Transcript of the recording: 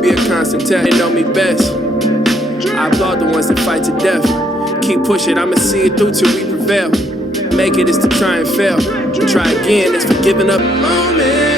gon' be a constant test. They know me best. I applaud the ones that fight to death. Keep pushing, I'ma see it through till we prevail. Make it is to try and fail. Try again, it's for giving up. Moment.